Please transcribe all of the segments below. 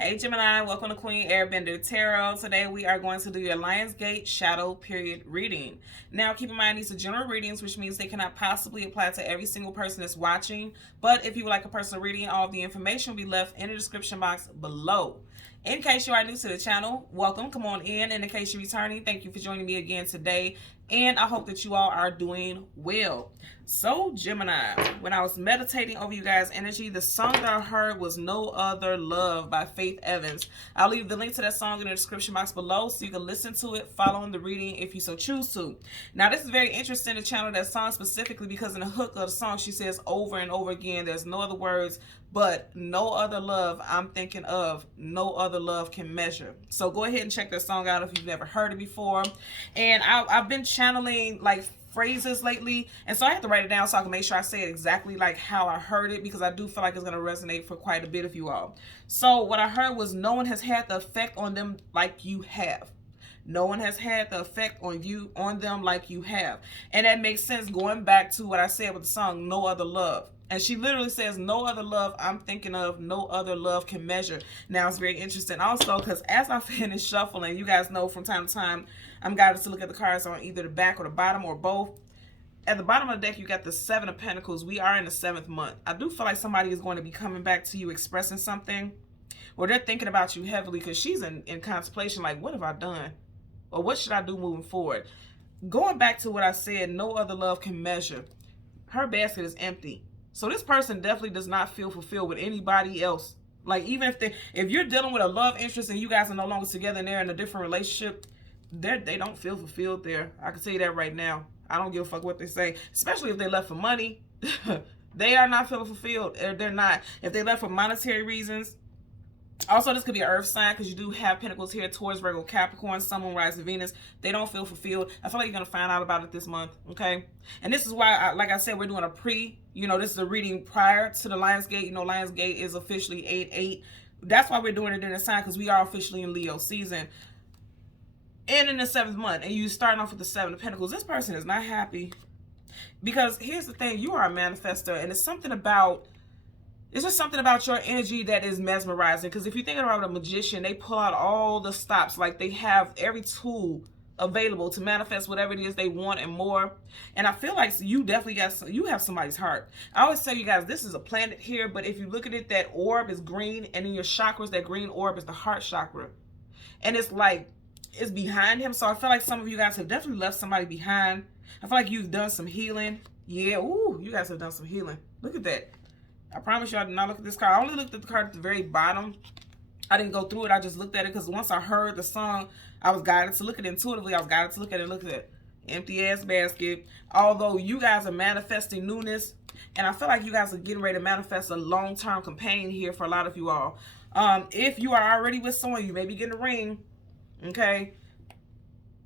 Hey Gemini, welcome to Queen Airbender Tarot. Today we are going to do your Lionsgate Shadow Period reading. Now keep in mind these are general readings, which means they cannot possibly apply to every single person that's watching. But if you would like a personal reading, all of the information will be left in the description box below. In case you are new to the channel, welcome, come on in. And in case you're returning, thank you for joining me again today. And I hope that you all are doing well. So Gemini, when I was meditating over you guys' energy, the song that I heard was No Other Love by Faith Evans. I'll leave the link to that song in the description box below so you can listen to it following the reading if you so choose to. Now this is very interesting to channel that song specifically because in the hook of the song she says over and over again, there's no other words but no other love I'm thinking of, no other love can measure. So go ahead and check that song out if you've never heard it before. And I've been channeling like phrases lately, and so I have to write it down so I can make sure I say it exactly like how I heard it, because I do feel like it's going to resonate for quite a bit of you all. So what I heard was no one has had the effect on them like you have. No one has had the effect on them like you have. And that makes sense going back to what I said with the song No Other Love. And she literally says, no other love I'm thinking of, no other love can measure. Now, it's very interesting also because as I finish shuffling, you guys know from time to time, I'm guided to look at the cards on either the back or the bottom or both. At the bottom of the deck, you got the Seven of Pentacles. We are in the 7th month. I do feel like somebody is going to be coming back to you expressing something, or they're thinking about you heavily because she's in contemplation like, what have I done? Or what should I do moving forward? Going back to what I said, no other love can measure. Her basket is empty. So this person definitely does not feel fulfilled with anybody else. Like even if you're dealing with a love interest and you guys are no longer together and they're in a different relationship, they don't feel fulfilled there. I can tell you that right now. I don't give a fuck what they say, especially if they left for money. They are not feeling fulfilled. They're not. If they left for monetary reasons. Also, this could be an earth sign because you do have pentacles here towards Virgo, Capricorn, Sun, Moon, Rising, Venus. They don't feel fulfilled. I feel like you're going to find out about it this month, okay? And this is why, like I said, we're doing a this is a reading prior to the Lionsgate. You know, Lionsgate is officially 8/8. That's why we're doing it during this time because we are officially in Leo season. And in the 7th month, and you starting off with the 7 of Pentacles. This person is not happy because here's the thing. You are a manifester, and it's just something about your energy that is mesmerizing. Because if you think about a magician, they pull out all the stops. Like they have every tool available to manifest whatever it is they want and more. And I feel like you definitely you have somebody's heart. I always tell you guys, this is a planet here, but if you look at it, that orb is green, and in your chakras, that green orb is the heart chakra. And it's like, it's behind him. So I feel like some of you guys have definitely left somebody behind. I feel like you've done some healing. Yeah, ooh, you guys have done some healing. Look at that. I promise you I did not look at this card. I only looked at the card at the very bottom. I didn't go through it. I just looked at it because once I heard the song, I was guided to look at it intuitively. I was guided to look at it and look at it. Empty ass basket. Although you guys are manifesting newness, and I feel like you guys are getting ready to manifest a long-term companion here for a lot of you all. If you are already with someone, you may be getting a ring. Okay.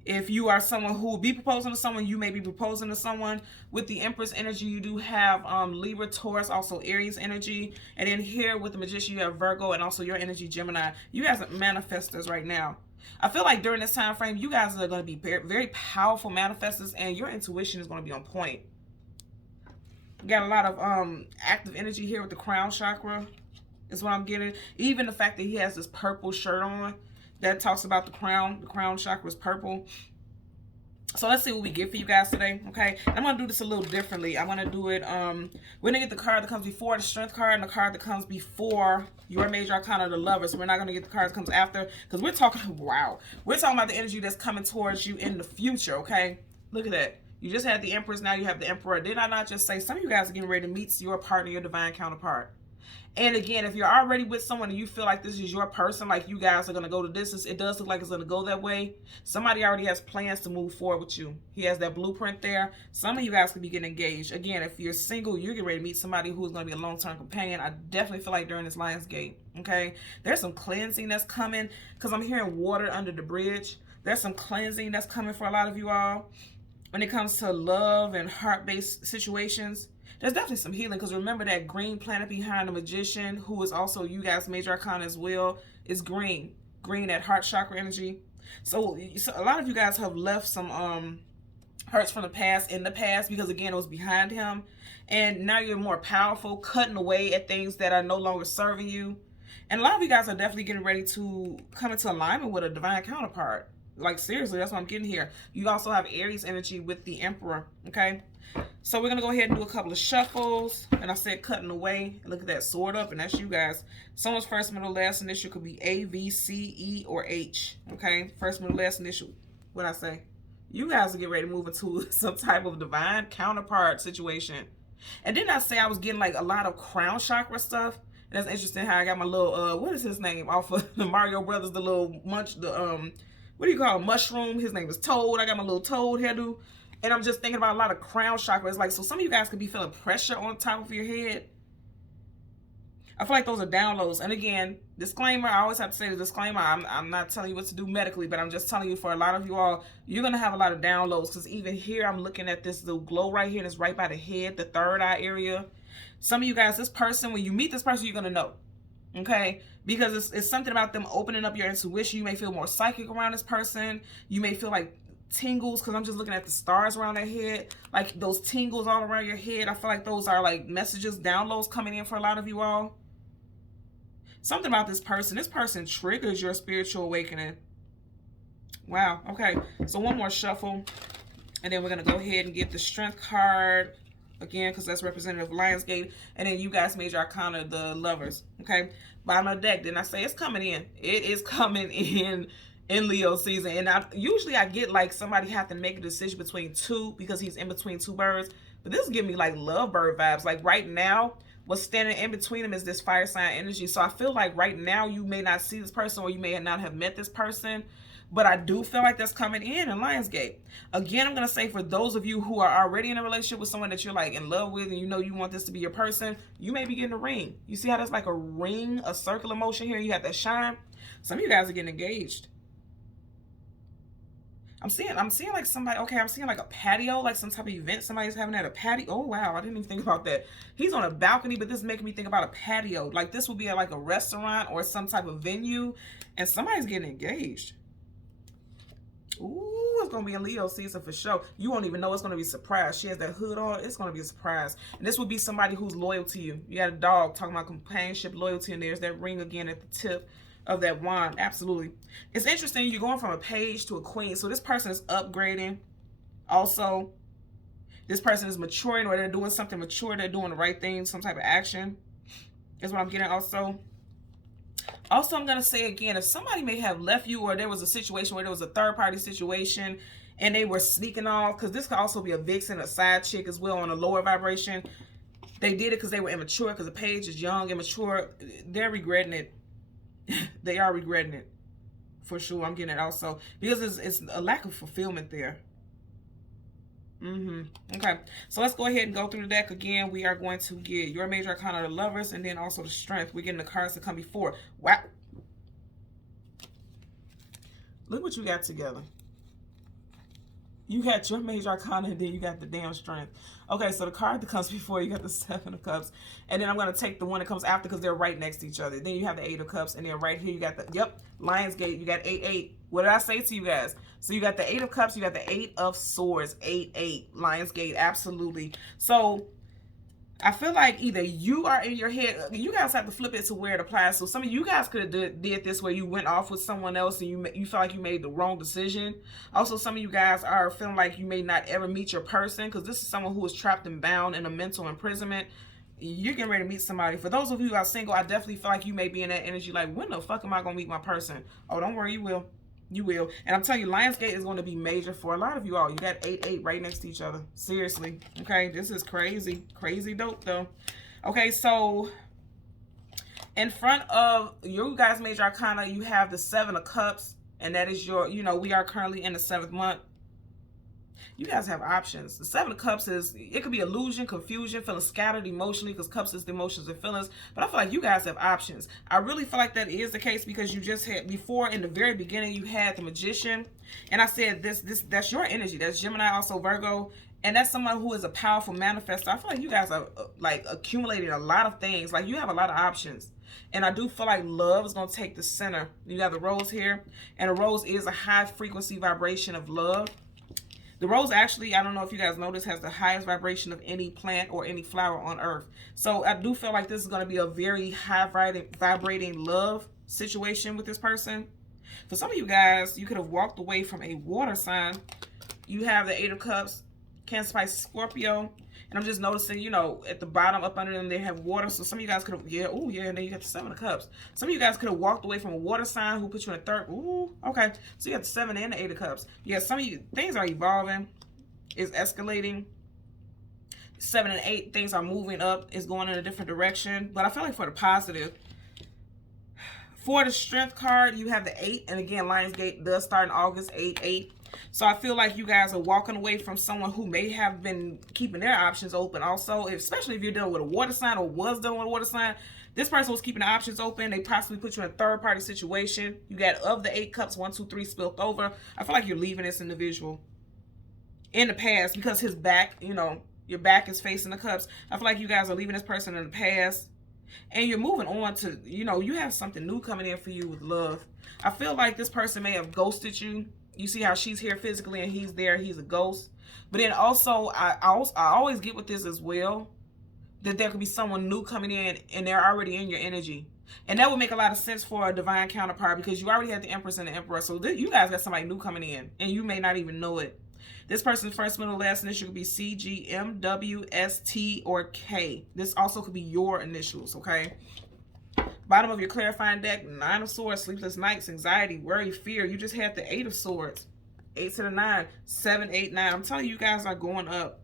If you are someone who will be proposing to someone, you may be proposing to someone. With the Empress energy, you do have Libra, Taurus, also Aries energy. And then here with the Magician, you have Virgo and also your energy, Gemini. You guys are manifestors right now. I feel like during this time frame, you guys are going to be very, very powerful manifestors, and your intuition is going to be on point. You got a lot of active energy here with the crown chakra is what I'm getting. Even the fact that he has this purple shirt on. That talks about the crown. The crown chakra is purple. So let's see what we get for you guys today, okay? I'm going to do this a little differently. I'm going to do it, we're going to get the card that comes before the Strength card and the card that comes before your major arcana, the Lovers. We're not going to get the card that comes after because we're talking, wow. We're talking about the energy that's coming towards you in the future, okay? Look at that. You just had the Empress, now you have the Emperor. Did I not just say some of you guys are getting ready to meet your partner, your divine counterpart? And again, if you're already with someone and you feel like this is your person, like you guys are going to go the distance, it does look like it's going to go that way. Somebody already has plans to move forward with you. He has that blueprint there. Some of you guys could be getting engaged. Again, if you're single, you're getting ready to meet somebody who is going to be a long-term companion. I definitely feel like during this Lionsgate, okay? There's some cleansing that's coming because I'm hearing water under the bridge. There's some cleansing that's coming for a lot of you all when it comes to love and heart-based situations. There's definitely some healing because remember that green planet behind the Magician, who is also you guys' major arcana as well, is green. Green, that heart chakra energy. So a lot of you guys have left some hurts from the past in the past because, again, it was behind him. And now you're more powerful, cutting away at things that are no longer serving you. And a lot of you guys are definitely getting ready to come into alignment with a divine counterpart. Like, seriously, that's what I'm getting here. You also have Aries energy with the Emperor, okay? So we're going to go ahead and do a couple of shuffles. And I said cutting away. Look at that, sword up, and that's you guys. Someone's first, middle, last initial could be A, V, C, E, or H, okay? First, middle, last initial. What'd I say? You guys will get ready to move into some type of divine counterpart situation. And didn't I say I was getting like a lot of crown chakra stuff? And that's interesting how I got my little, what is his name? Off of the Mario Brothers, the little what do you call it? Mushroom. His name is Toad. I got my little Toad hairdo. And I'm just thinking about a lot of crown chakra. It's like, so some of you guys could be feeling pressure on top of your head. I feel like those are downloads. And again, disclaimer, I always have to say the disclaimer. I'm not telling you what to do medically, but I'm just telling you for a lot of you all, you're going to have a lot of downloads. Because even here, I'm looking at this little glow right here. And it's right by the head, the third eye area. Some of you guys, this person, when you meet this person, you're going to know. Okay? Because it's something about them opening up your intuition. You may feel more psychic around this person. You may feel like tingles, because I'm just looking at the stars around their head. Like those tingles all around your head. I feel like those are like messages, downloads coming in for a lot of you all. Something about this person triggers your spiritual awakening. Wow. Okay. So one more shuffle. And then we're going to go ahead and get the strength card. Again, because that's representative of Lionsgate. And then you guys major arcana, the lovers. Okay. Bottom of the deck. Then I say it's coming in. It is coming in Leo season. And usually I get like somebody have to make a decision between two, because he's in between two birds. But this is giving me like lovebird vibes. Like right now, what's standing in between them is this fire sign energy. So I feel like right now you may not see this person, or you may not have met this person, but I do feel like that's coming in Lionsgate. Again, I'm going to say for those of you who are already in a relationship with someone that you're like in love with, and you know you want this to be your person, you may be getting a ring. You see how that's like a ring, a circular motion here? You have that shine. Some of you guys are getting engaged. I'm seeing like somebody, okay, I'm seeing like a patio, like some type of event somebody's having at a patio. Oh, wow, I didn't even think about that. He's on a balcony, but this is making me think about a patio. Like this would be at like a restaurant or some type of venue, and somebody's getting engaged. Ooh, it's going to be in Leo season for sure. You won't even know. It's going to be a surprise. She has that hood on. It's going to be a surprise. And this would be somebody who's loyal to you. You got a dog, talking about companionship, loyalty, and there's that ring again at the tip of that wand. Absolutely. It's interesting. You're going from a page to a queen. So this person is upgrading. Also, this person is maturing, or they're doing something mature. They're doing the right thing, some type of action is what I'm getting also. Also, I'm going to say again, if somebody may have left you, or there was a situation where there was a third-party situation and they were sneaking off, because this could also be a vixen, a side chick as well on a lower vibration. They did it because they were immature, because the page is young, immature. They're regretting it. They are regretting it. For sure, I'm getting it also. Because it's a lack of fulfillment there. Okay, so let's go ahead and go through the deck again. We are going to get your major arcana, the lovers, and then also the strength. We're getting the cards that come before. Wow. Look what you got together. You got your major arcana, and then you got the damn strength. Okay, so the card that comes before, you got the 7 of cups. And then I'm going to take the one that comes after, because they're right next to each other. Then you have the 8 of cups. And then right here, you got the, Lionsgate. You got 8-8. What did I say to you guys? So you got the 8 of cups. You got the 8 of swords. 8-8. Lionsgate. Absolutely. So I feel like either you are in your head, you guys have to flip it to where it applies. So some of you guys could have did this where you went off with someone else and you felt like you made the wrong decision. Also, some of you guys are feeling like you may not ever meet your person, because this is someone who is trapped and bound in a mental imprisonment. You're getting ready to meet somebody. For those of you who are single, I definitely feel like you may be in that energy like, when the fuck am I going to meet my person? Oh, don't worry, you will. You will. And I'm telling you, Lionsgate is going to be major for a lot of you all. You got 8-8 right next to each other. Seriously. Okay, this is crazy. Crazy dope, though. Okay, so in front of you guys' major arcana, you have the 7 of cups. And that is your, we are currently in the 7th month. You guys have options. The 7 of cups is, it could be illusion, confusion, feeling scattered emotionally, because cups is the emotions and feelings. But I feel like you guys have options. I really feel like that is the case, because you just had, before in the very beginning, you had the magician. And I said, that's your energy. That's Gemini, also Virgo. And that's someone who is a powerful manifestor. I feel like you guys are like accumulating a lot of things. Like you have a lot of options. And I do feel like love is going to take the center. You got the rose here. And a rose is a high frequency vibration of love. The rose actually, I don't know if you guys noticed, has the highest vibration of any plant or any flower on earth. So I do feel like this is going to be a very high vibrating love situation with this person. For some of you guys, you could have walked away from a water sign. You have the 8 of Cups, Cancer, Pisces, Scorpio. And I'm just noticing, you know, at the bottom, up under them, they have water. So some of you guys could have, yeah, oh, yeah, and then you got the 7 of Cups. Some of you guys could have walked away from a water sign who put you in a third. Ooh, okay. So you got the 7 and the 8 of Cups. Yeah, some of you, things are evolving. It's escalating. 7 and 8, things are moving up. It's going in a different direction. But I feel like for the positive, for the Strength card, you have the 8. And again, Lionsgate does start in August, 8/8. So I feel like you guys are walking away from someone who may have been keeping their options open also, especially if you're dealing with a water sign or was dealing with a water sign. This person was keeping the options open. They possibly put you in a third-party situation. You got of the 8 cups, 1, 2, 3 spilled over. I feel like you're leaving this individual in the past because his back, you know, your back is facing the cups. I feel like you guys are leaving this person in the past. And you're moving on to, you know, you have something new coming in for you with love. I feel like this person may have ghosted you. You see how she's here physically and he's there. He's a ghost. But then also, I always get with this as well, that there could be someone new coming in and they're already in your energy. And that would make a lot of sense for a divine counterpart because you already had the Empress and the Emperor. So you guys got somebody new coming in and you may not even know it. This person's first, middle, last initial could be C, G, M, W, S, T, or K. This also could be your initials, okay? Bottom of your clarifying deck, 9 of Swords, sleepless nights, anxiety, worry, fear. You just had the 8 of Swords. 8 to the 9, 7, 8, 9. I'm telling you, you guys are going up.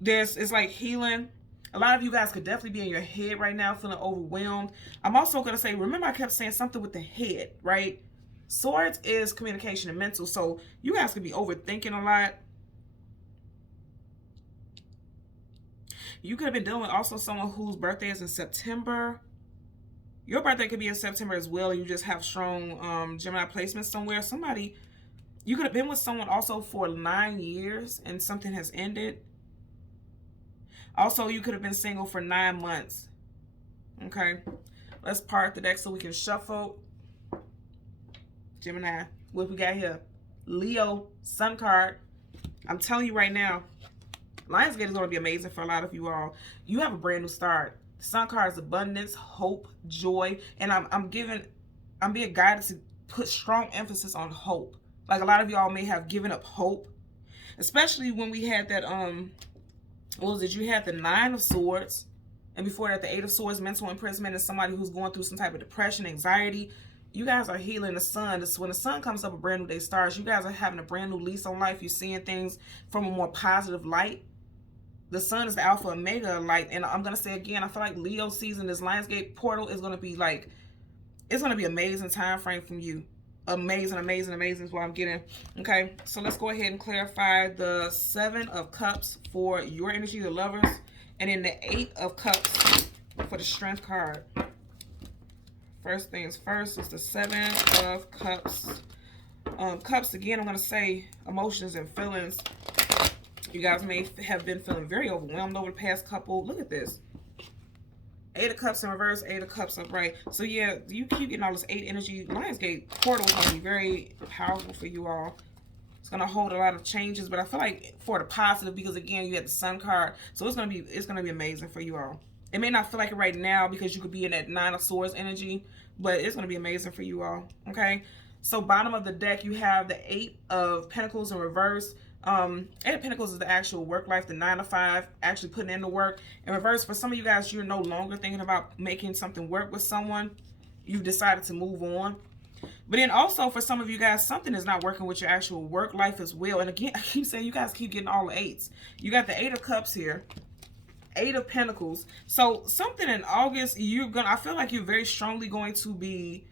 It's like healing. A lot of you guys could definitely be in your head right now, feeling overwhelmed. I'm also going to say, remember I kept saying something with the head, right? Swords is communication and mental. So you guys could be overthinking a lot. You could have been dealing with also someone whose birthday is in September. Your birthday could be in September as well. You just have strong Gemini placements somewhere. Somebody, you could have been with someone also for 9 years and something has ended. Also, you could have been single for 9 months. Okay. Let's part the deck so we can shuffle. Gemini, what we got here? Leo, Sun card. I'm telling you right now, Lionsgate is going to be amazing for a lot of you all. You have a brand new start. Sun card is abundance, hope, joy, and I'm being guided to put strong emphasis on hope. Like a lot of y'all may have given up hope, especially when we had that what was it? You had the 9 of Swords, and before that the 8 of Swords, mental imprisonment, and somebody who's going through some type of depression, anxiety. You guys are healing the sun. When the sun comes up, a brand new day starts. You guys are having a brand new lease on life. You're seeing things from a more positive light. The sun is the alpha omega light. And I'm going to say again, I feel like Leo season, this Lionsgate portal is going to be like, it's going to be an amazing time frame from you. Amazing, amazing, amazing is what I'm getting. Okay, so let's go ahead and clarify the 7 of Cups for your energy, the lovers. And then the 8 of Cups for the Strength card. First things first is the 7 of Cups. Cups, again, I'm going to say emotions and feelings. You guys may have been feeling very overwhelmed over the past couple. Look at this. 8 of Cups in reverse, 8 of Cups upright. So, yeah, you keep getting all this 8 energy. Lionsgate portal is going to be very powerful for you all. It's going to hold a lot of changes, but I feel like for the positive because, again, you had the Sun card. So, it's going to be amazing for you all. It may not feel like it right now because you could be in that 9 of Swords energy, but it's going to be amazing for you all, okay? So bottom of the deck, you have the 8 of Pentacles in reverse. 8 of Pentacles is the actual work life, the 9 to 5, actually putting in the work. In reverse, for some of you guys, you're no longer thinking about making something work with someone. You've decided to move on. But then also for some of you guys, something is not working with your actual work life as well. And again, I keep saying you guys keep getting all the 8s. You got the 8 of Cups here. 8 of Pentacles. So something in August, I feel like you're very strongly going to be,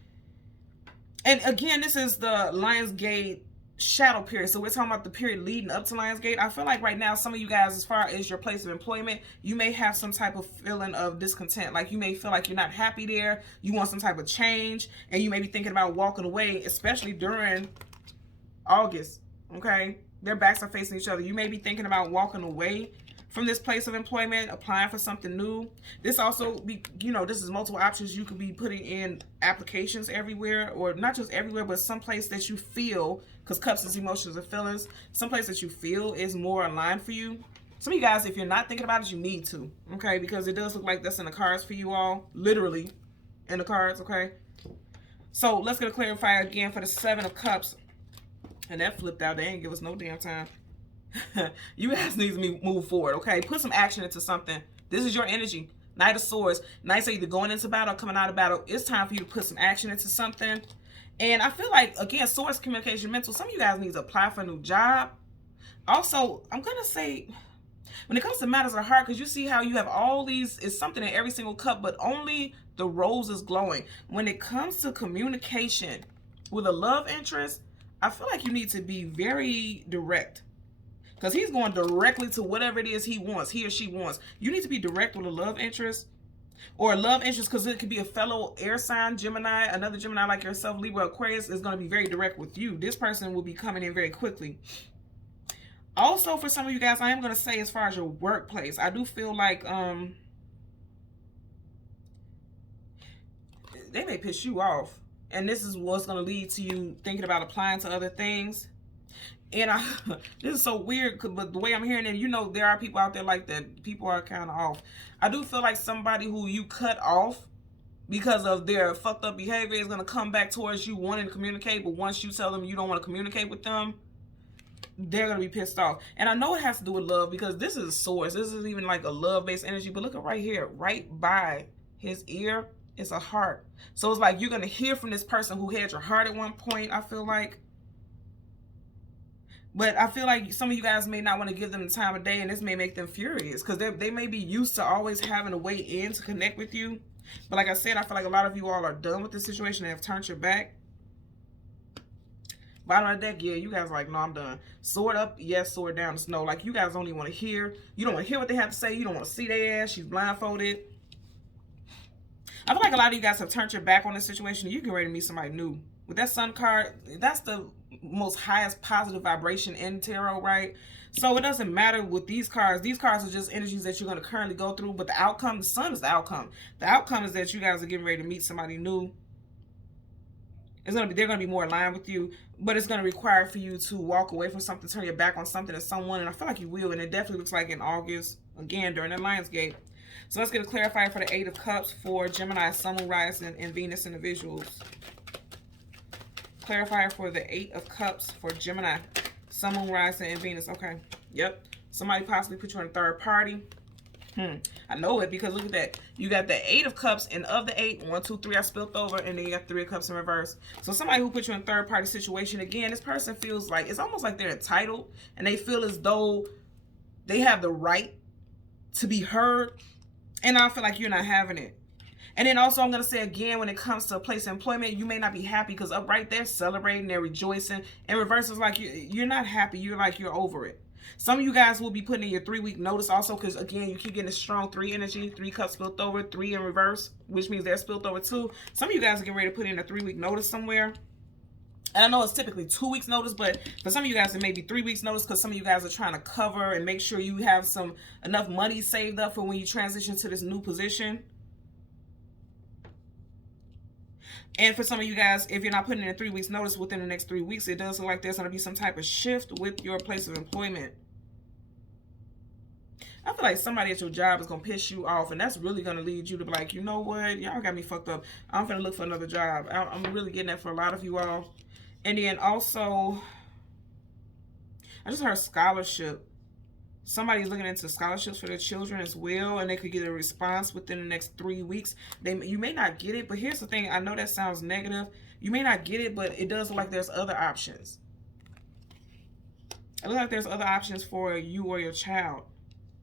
and again, this is the Lionsgate shadow period. So we're talking about the period leading up to Lionsgate. I feel like right now, some of you guys, as far as your place of employment, you may have some type of feeling of discontent. Like you may feel like you're not happy there. You want some type of change, and you may be thinking about walking away, especially during August, okay? Their backs are facing each other. You may be thinking about walking away from this place of employment, applying for something new. This also be, you know, this is multiple options. You could be putting in applications everywhere, or not just everywhere, but someplace that you feel, because cups is emotions and feelings, someplace that you feel is more aligned for you. Some of you guys, if you're not thinking about it, you need to, okay? Because it does look like that's in the cards for you all, literally in the cards, okay? So let's get a clarifier again for the 7 of Cups. And that flipped out. They ain't give us no damn time. You guys need to move forward, okay? Put some action into something. This is your energy. Knight of Swords. Knights are either going into battle or coming out of battle. It's time for you to put some action into something. And I feel like, again, Swords, communication, mental. Some of you guys need to apply for a new job. Also, I'm going to say, when it comes to matters of the heart, because you see how you have all these, it's something in every single cup, but only the rose is glowing. When it comes to communication with a love interest, I feel like you need to be very direct. Because he's going directly to whatever it is he wants, he or she wants. You need to be direct with a love interest. Or a love interest, because it could be a fellow air sign, Gemini, another Gemini like yourself, Libra, Aquarius, is going to be very direct with you. This person will be coming in very quickly. Also, for some of you guys, I am going to say as far as your workplace, I do feel like they may piss you off. And this is what's going to lead to you thinking about applying to other things. And this is so weird, but the way I'm hearing it, you know, there are people out there like that. People are kind of off. I do feel like somebody who you cut off because of their fucked up behavior is going to come back towards you wanting to communicate. But once you tell them you don't want to communicate with them, they're going to be pissed off. And I know it has to do with love, because this is a source. This is even like a love-based energy. But look at right here, right by his ear, it's a heart. So it's like you're going to hear from this person who had your heart at one point, I feel like. But I feel like some of you guys may not want to give them the time of day, and this may make them furious, because they may be used to always having a way in to connect with you. But like I said, I feel like a lot of you all are done with this situation and have turned your back. Bottom of the deck, yeah, you guys are like, no, I'm done. Sword up, yes, sword down. It's no. Like, you guys don't even want to hear. You don't want to hear what they have to say. You don't want to see their ass. She's blindfolded. I feel like a lot of you guys have turned your back on this situation. You get ready to meet somebody new. With that Sun card, that's the most highest positive vibration in tarot, right? So it doesn't matter with these cards. These cards are just energies that you're going to currently go through. But the outcome, the Sun is the outcome. The outcome is that you guys are getting ready to meet somebody new. They're going to be more aligned with you, but it's going to require for you to walk away from something, turn your back on something or someone, and I feel like you will, and it definitely looks like in August, again, during the Lionsgate. So let's get a clarifier for the 8 of Cups for Gemini, Sun, Moon, Rising, and Venus individuals. Clarifier for the 8 of Cups for Gemini, Sun, Moon, Rising, and Venus. Okay, yep. Somebody possibly put you in a third party. I know it, because look at that. You got the 8 of Cups, and of the 8, 1, 2, 3 are spilled over, and then you got 3 of Cups in reverse. So somebody who put you in a third party situation, again, this person feels like, it's almost like they're entitled, and they feel as though they have the right to be heard, and I feel like you're not having it. And then also, I'm going to say again, when it comes to a place of employment, you may not be happy, because up right there, celebrating, they're rejoicing. In reverse, it's like you're not happy. You're like, you're over it. Some of you guys will be putting in your 3-week notice also, because again, you keep getting a strong 3 energy, 3 cups spilled over, 3 in reverse, which means they're spilled over too. Some of you guys are getting ready to put in a 3-week notice somewhere. And I know it's typically 2 weeks notice, but for some of you guys, it may be 3 weeks notice, because some of you guys are trying to cover and make sure you have enough money saved up for when you transition to this new position. And for some of you guys, if you're not putting in a 3 weeks notice within the next 3 weeks, it does look like there's going to be some type of shift with your place of employment. I feel like somebody at your job is going to piss you off, and that's really going to lead you to be like, you know what, y'all got me fucked up. I'm going to look for another job. I'm really getting that for a lot of you all. And then also, I just heard scholarship. Somebody's looking into scholarships for their children as well, and they could get a response within the next 3 weeks. You may not get it, but here's the thing. I know that sounds negative. You may not get it, but it does look like there's other options. It looks like there's other options for you or your child,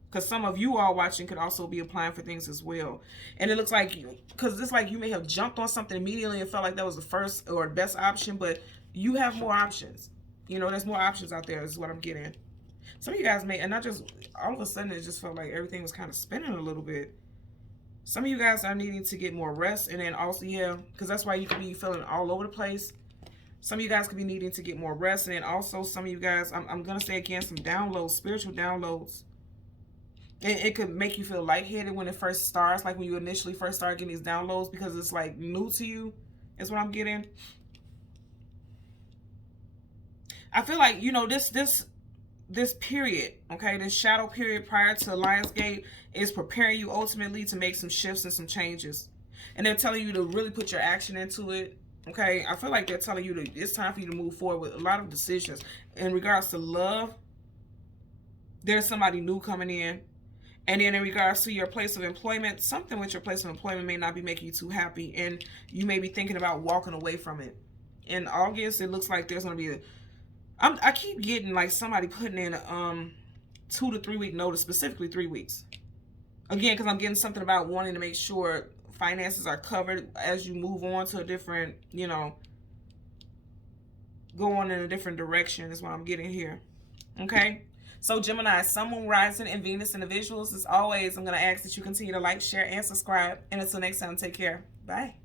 because some of you all watching could also be applying for things as well. And it looks like, because it's like you may have jumped on something immediately and felt like that was the first or the best option, but you have more options. You know, there's more options out there is what I'm getting. Some of you guys may, and not just, all of a sudden it just felt like everything was kind of spinning a little bit. Some of you guys are needing to get more rest, and then also, yeah, because that's why you could be feeling all over the place. Some of you guys could be needing to get more rest, and then also some of you guys, I'm going to say again, some downloads, spiritual downloads. It could make you feel lightheaded when it first starts, like when you initially first start getting these downloads, because it's like new to you, is what I'm getting. I feel like, you know, this period, okay, this shadow period prior to Lionsgate is preparing you ultimately to make some shifts and some changes. And they're telling you to really put your action into it. Okay, I feel like they're telling you that it's time for you to move forward with a lot of decisions. In regards to love, there's somebody new coming in. And then in regards to your place of employment, something with your place of employment may not be making you too happy, and you may be thinking about walking away from it. In August, it looks like there's going to be I keep getting like somebody putting in a 2 to 3 week notice, specifically 3 weeks. Again, because I'm getting something about wanting to make sure finances are covered as you move on to a different, you know, go on in a different direction is what I'm getting here. Okay? So Gemini, Sun, Moon, Rising, and Venus individuals, as always, I'm going to ask that you continue to like, share, and subscribe. And until next time, take care. Bye.